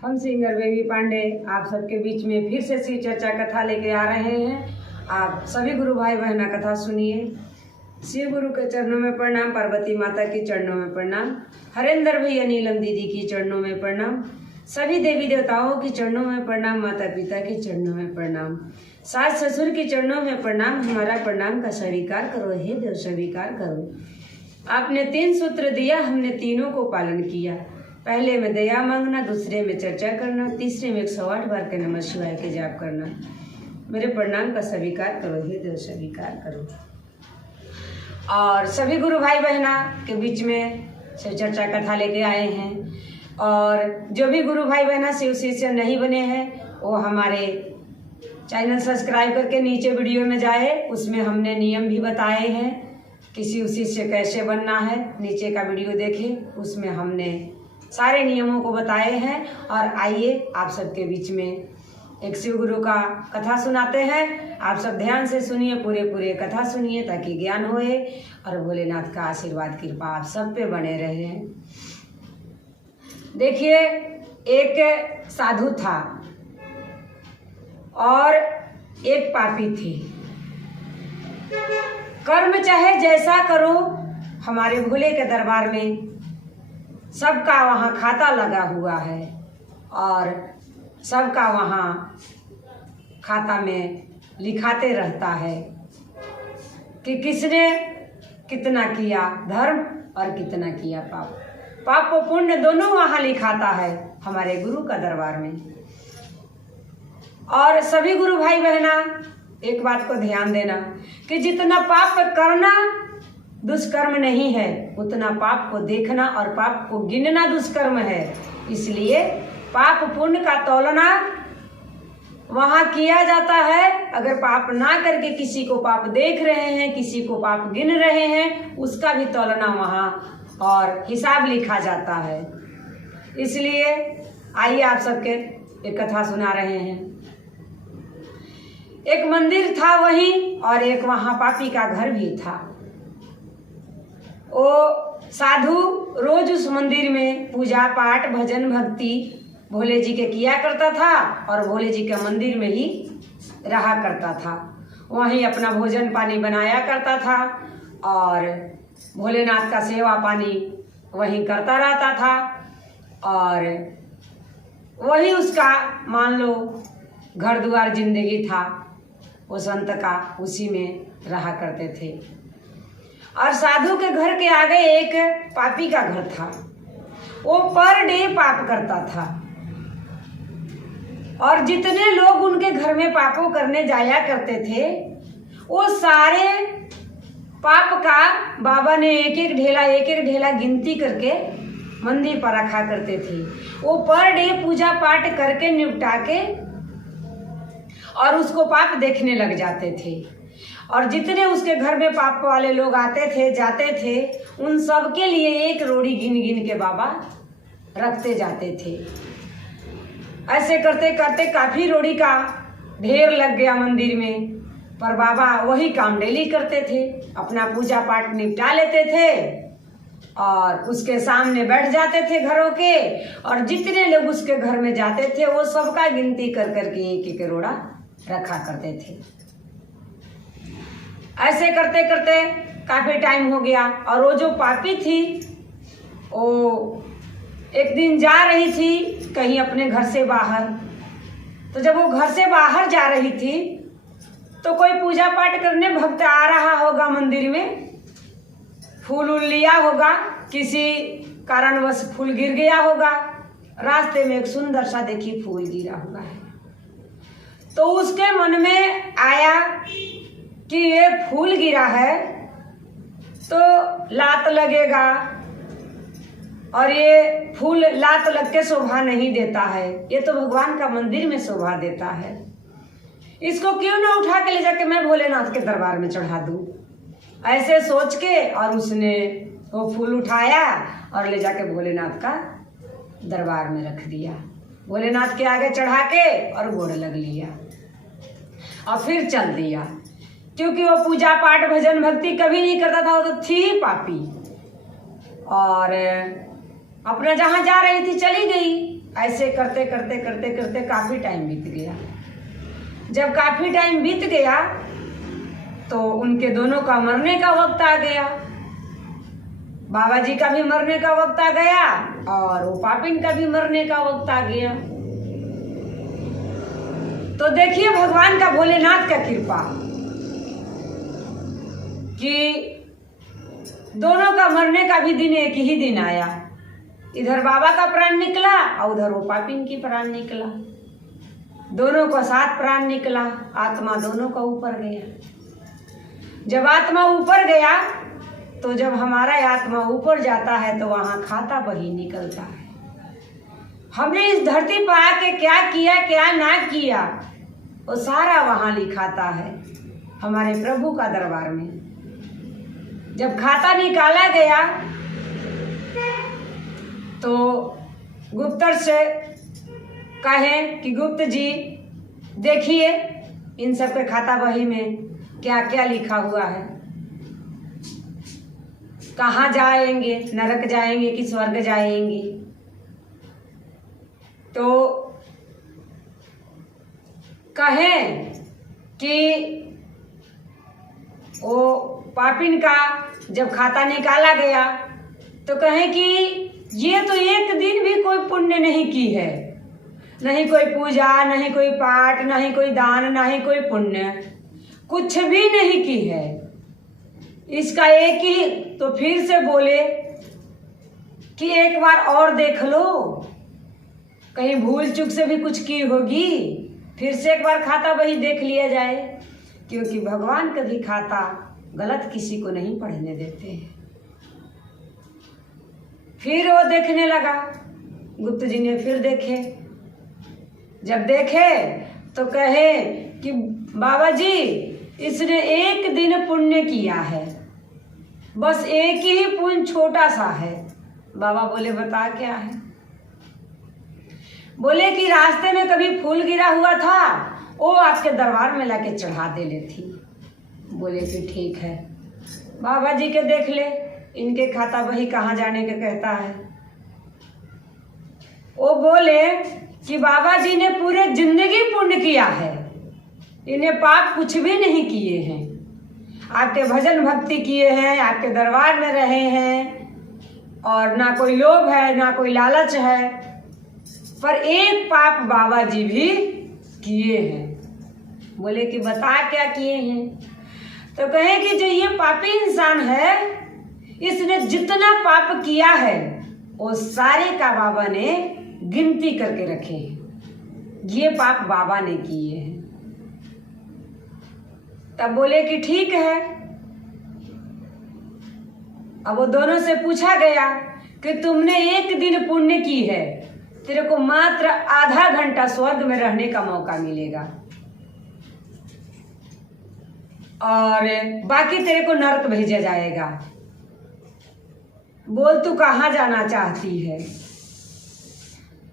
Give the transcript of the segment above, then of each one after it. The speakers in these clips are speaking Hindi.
हम सिंगर बेबी पांडे आप सबके बीच में फिर से शिव चर्चा कथा लेके आ रहे हैं। आप सभी गुरु भाई बहना कथा सुनिए। शिव गुरु के चरणों में प्रणाम, पार्वती माता के चरणों में प्रणाम, हरेंद्र भैया नीलम दीदी की चरणों में प्रणाम, सभी देवी देवताओं की चरणों में प्रणाम, माता पिता के चरणों में प्रणाम, सास ससुर के चरणों में प्रणाम। हमारा प्रणाम का स्वीकार करो, हे देव स्वीकार करो। आपने 3 सूत्र दिया, हमने तीनों को पालन किया। पहले में दया मांगना, दूसरे में चर्चा करना, तीसरे में 108 बार के नमः शिवाय के जाप करना। मेरे प्रणाम का स्वीकार करो, हे देव स्वीकार करो। और सभी गुरु भाई बहना के बीच में शिव चर्चा कथा लेके आए हैं। और जो भी गुरु भाई बहना शिव शिष्य नहीं बने हैं वो हमारे चैनल सब्सक्राइब करके नीचे वीडियो में जाए, उसमें हमने नियम भी बताए हैं कि शिव शिष्य कैसे बनना है। नीचे का वीडियो देखें, उसमें हमने सारे नियमों को बताए हैं। और आइए आप सबके बीच में एक शिव गुरु का कथा सुनाते हैं। आप सब ध्यान से सुनिए, पूरे कथा सुनिए ताकि ज्ञान होए और भोलेनाथ का आशीर्वाद कृपा आप सब पे बने रहे। देखिए, एक साधु था और एक पापी थी। कर्म चाहे जैसा करो, हमारे भोले के दरबार में सबका वहाँ खाता लगा हुआ है और सबका वहाँ खाता में लिखाते रहता है कि किसने कितना किया धर्म और कितना किया पाप। पाप और पुण्य दोनों वहाँ लिखाता है हमारे गुरु का दरबार में। और सभी गुरु भाई बहना एक बात को ध्यान देना कि जितना पाप करना दुष्कर्म नहीं है, उतना पाप को देखना और पाप को गिनना दुष्कर्म है। इसलिए पाप पुण्य का तौलना वहाँ किया जाता है। अगर पाप ना करके किसी को पाप देख रहे हैं, किसी को पाप गिन रहे हैं, उसका भी तौलना वहाँ और हिसाब लिखा जाता है। इसलिए आइए आप सबके एक कथा सुना रहे हैं। एक मंदिर था वहीं और एक वहाँ पापी का घर भी था। वो साधु रोज उस मंदिर में पूजा पाठ भजन भक्ति भोले जी के किया करता था और भोले जी के मंदिर में ही रहा करता था। वहीं अपना भोजन पानी बनाया करता था और भोलेनाथ का सेवा पानी वहीं करता रहता था। और वही उसका मान लो घर द्वार जिंदगी था। वो संत का उसी में रहा करते थे। और साधु के घर के आगे एक पापी का घर था। वो पर डे पाप करता था और जितने लोग उनके घर में पापों करने जाया करते थे वो सारे पाप का बाबा ने एक एक ढेला गिनती करके मंदिर पर रखा करते थे। वो पर डे पूजा पाठ करके निपटा के और उसको पाप देखने लग जाते थे। और जितने उसके घर में पाप वाले लोग आते थे जाते थे, उन सब के लिए एक रोड़ी गिन गिन के बाबा रखते जाते थे। ऐसे करते करते काफी रोड़ी का ढेर लग गया मंदिर में। पर बाबा वही काम डेली करते थे, अपना पूजा पाठ निपटा लेते थे और उसके सामने बैठ जाते थे घरों के। और जितने लोग उसके घर में जाते थे वो सबका गिनती कर करके एक एक रोड़ा रखा करते थे। ऐसे करते करते काफी टाइम हो गया और वो जो पापी थी वो एक दिन जा रही थी कहीं अपने घर से बाहर। तो जब वो घर से बाहर जा रही थी तो कोई पूजा पाठ करने भक्त आ रहा होगा मंदिर में, फूल उल लिया होगा, किसी कारणवश फूल गिर गया होगा। रास्ते में एक सुंदर सा देखी फूल गिरा हुआ है। तो उसके मन में आया कि ये फूल गिरा है तो लात लगेगा और ये फूल लात लग के शोभा नहीं देता है, ये तो भगवान का मंदिर में शोभा देता है। इसको क्यों ना उठा के ले जाके मैं भोलेनाथ के दरबार में चढ़ा दूं। ऐसे सोच के और उसने वो फूल उठाया और ले जाके भोलेनाथ का दरबार में रख दिया। भोलेनाथ के आगे चढ़ा के और गोड़ लग लिया और फिर चल दिया। क्योंकि वो पूजा पाठ भजन भक्ति कभी नहीं करता था, वो तो थी पापी और अपना जहाँ जा रही थी चली गई। ऐसे करते करते करते करते काफ़ी टाइम बीत गया। जब काफ़ी टाइम बीत गया तो उनके दोनों का मरने का वक्त आ गया। बाबा जी का भी मरने का वक्त आ गया और वो पापिन का भी मरने का वक्त आ गया। तो देखिए भगवान का, भोलेनाथ का कृपा कि दोनों का मरने का भी दिन एक ही दिन आया। इधर बाबा का प्राण निकला और उधर वो पापिन की प्राण निकला। दोनों का साथ प्राण निकला, आत्मा दोनों का ऊपर गया। जब आत्मा ऊपर गया तो जब हमारा आत्मा ऊपर जाता है तो वहाँ खाता बही निकलता है। हमने इस धरती पर आके क्या किया क्या ना किया वो सारा वहाँ लिखाता है हमारे प्रभु का दरबार में। जब खाता निकाला गया तो गुप्तर से कहे कि गुप्त जी देखिए इन सब के खाता बही में क्या क्या लिखा हुआ है, कहाँ जाएंगे, नरक जाएंगे कि स्वर्ग जाएंगे। तो कहें कि वो पापिन का जब खाता निकाला गया तो कहें कि ये तो एक दिन भी कोई पुण्य नहीं की है, नहीं कोई पूजा, नहीं कोई पाठ, नहीं कोई दान, नहीं कोई पुण्य, कुछ भी नहीं की है। इसका एक ही, तो फिर से बोले कि एक बार और देख लो, कहीं भूल चूक से भी कुछ की होगी, फिर से एक बार खाता वही देख लिया जाए, क्योंकि भगवान कभी खाता गलत किसी को नहीं पढ़ने देते हैं। फिर वो देखने लगा, गुप्त जी ने फिर देखे। जब देखे तो कहे कि बाबा जी इसने एक दिन पुण्य किया है, बस एक ही पुण्य छोटा सा है। बाबा बोले बता क्या है? बोले कि रास्ते में कभी फूल गिरा हुआ था, वो आपके दरबार में लाके चढ़ा दे लेती। बोले कि ठीक है। बाबा जी के देख ले, इनके खाता वही कहाँ जाने के कहता है। वो बोले कि बाबा जी ने पूरे जिंदगी पुण्य किया है, इन्हें पाप कुछ भी नहीं किए हैं, आपके भजन भक्ति किए हैं, आपके दरबार में रहे हैं, और ना कोई लोभ है ना कोई लालच है, पर एक पाप बाबा जी भी किए हैं। बोले कि बता क्या किए हैं? तो कहे कि जो ये पापी इंसान है, इसने जितना पाप किया है वो सारे का बाबा ने गिनती करके रखे हैं, ये पाप बाबा ने किए हैं। तब बोले कि ठीक है। अब वो दोनों से पूछा गया कि तुमने एक दिन पुण्य की है, तेरे को मात्र आधा घंटा स्वर्ग में रहने का मौका मिलेगा और बाकी तेरे को नरक भेजा जाएगा। बोल तू कहाँ जाना चाहती है?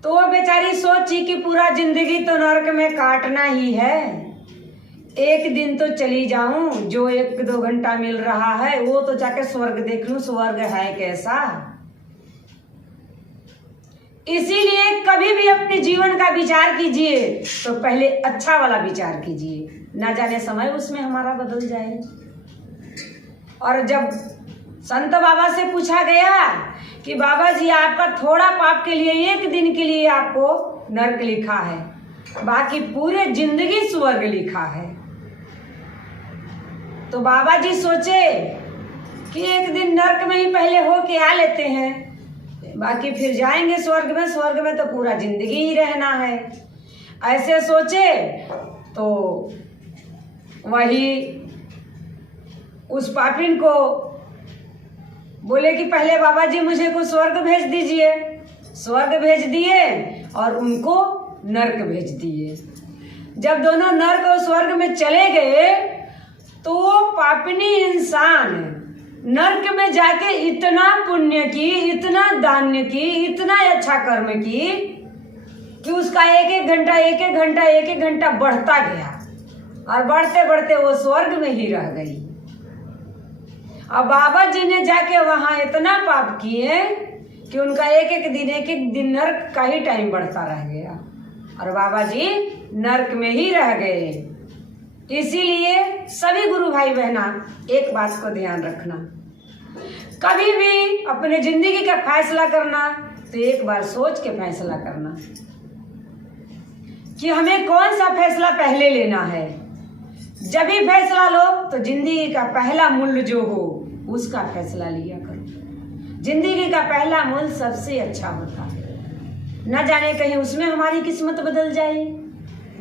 तो वो बेचारी सोची कि पूरा जिंदगी तो नरक में काटना ही है, एक दिन तो चली जाऊं, जो 1-2 घंटा मिल रहा है वो तो जाके स्वर्ग देख लूं, स्वर्ग है कैसा। इसीलिए कभी भी अपने जीवन का विचार कीजिए तो पहले अच्छा वाला विचार कीजिए, ना जाने समय उसमें हमारा बदल जाए। और जब संत बाबा से पूछा गया कि बाबा जी आपका थोड़ा पाप के लिए एक दिन के लिए आपको नरक लिखा है, बाकी पूरे जिंदगी स्वर्ग लिखा है, तो बाबा जी सोचे कि एक दिन नरक में ही पहले हो के आ लेते हैं, बाकी फिर जाएंगे स्वर्ग में, स्वर्ग में तो पूरा जिंदगी ही रहना है। ऐसे सोचे तो वही उस पापिन को बोले कि पहले बाबा जी मुझे को स्वर्ग भेज दीजिए। स्वर्ग भेज दिए और उनको नरक भेज दिए। जब दोनों नरक और स्वर्ग में चले गए तो पापिनी इंसान नरक में जाके इतना पुण्य की, इतना दान की, इतना अच्छा कर्म की कि उसका एक एक घंटा बढ़ता गया और बढ़ते बढ़ते वो स्वर्ग में ही रह गई। अब बाबा जी ने जाके वहां इतना पाप किए कि उनका एक एक दिन नर्क का ही टाइम बढ़ता रह गया और बाबा जी नर्क में ही रह गए। इसीलिए सभी गुरु भाई बहना एक बात को ध्यान रखना, कभी भी अपने जिंदगी का फैसला करना तो एक बार सोच के फैसला करना कि हमें कौन सा फैसला पहले लेना है। जब भी फैसला लो तो जिंदगी का पहला मूल्य जो हो उसका फैसला लिया करो। जिंदगी का पहला मूल्य सबसे अच्छा होता है, न जाने कहीं उसमें हमारी किस्मत बदल जाए,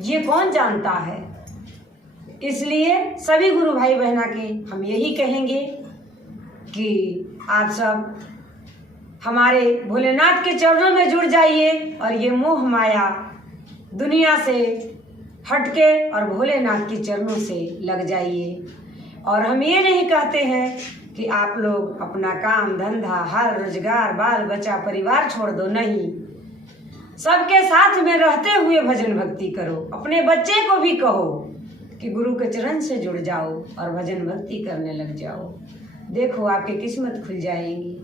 ये कौन जानता है। इसलिए सभी गुरु भाई बहना के हम यही कहेंगे कि आप सब हमारे भोलेनाथ के चरणों में जुड़ जाइए और ये मोह माया दुनिया से हटके और भोलेनाथ के चरणों से लग जाइए। और हम ये नहीं कहते हैं कि आप लोग अपना काम धंधा हर रोजगार बाल बच्चा परिवार छोड़ दो, नहीं, सबके साथ में रहते हुए भजन भक्ति करो। अपने बच्चे को भी कहो कि गुरु के चरण से जुड़ जाओ और भजन भक्ति करने लग जाओ, देखो आपकी किस्मत खुल जाएगी।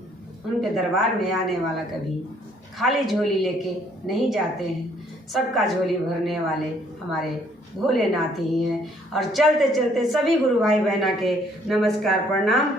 उनके दरबार में आने वाला कभी खाली झोली लेके नहीं जाते हैं, सबका झोली भरने वाले हमारे भोलेनाथ ही हैं। और चलते चलते सभी गुरु भाई बहना के नमस्कार प्रणाम।